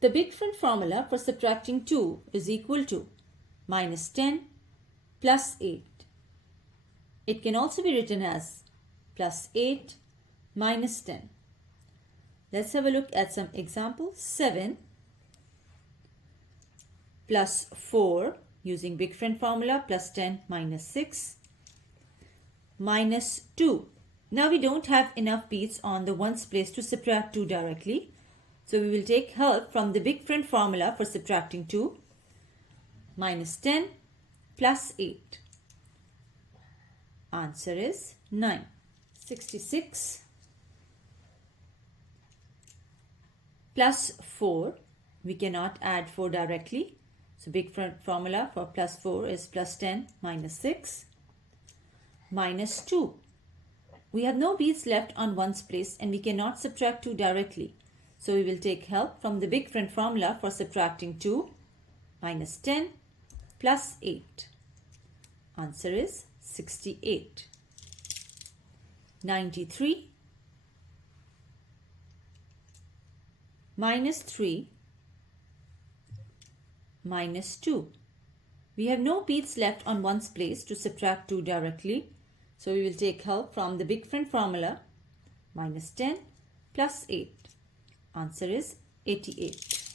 The big friend formula for subtracting 2 is equal to minus 10 plus 8. It can also be written as plus 8 minus 10. Let's have a look at some examples. 7 plus 4 using big friend formula plus 10 minus 6 minus 2. Now we don't have enough beads on the ones place to subtract 2 directly. So we will take help from the big friend formula for subtracting 2. Minus 10 plus 8. Answer is 9. 66 plus 4. We cannot add 4 directly. So big friend formula for plus 4 is plus 10 minus 6 minus 2. We have no beads left on ones place and we cannot subtract 2 directly. So we will take help from the big friend formula for subtracting 2. Minus 10 plus 8. Answer is 68. 93 minus 3 minus 2. We have no beads left on ones place to subtract 2 directly. So we will take help from the big friend formula. Minus 10 plus 8. Answer is 88.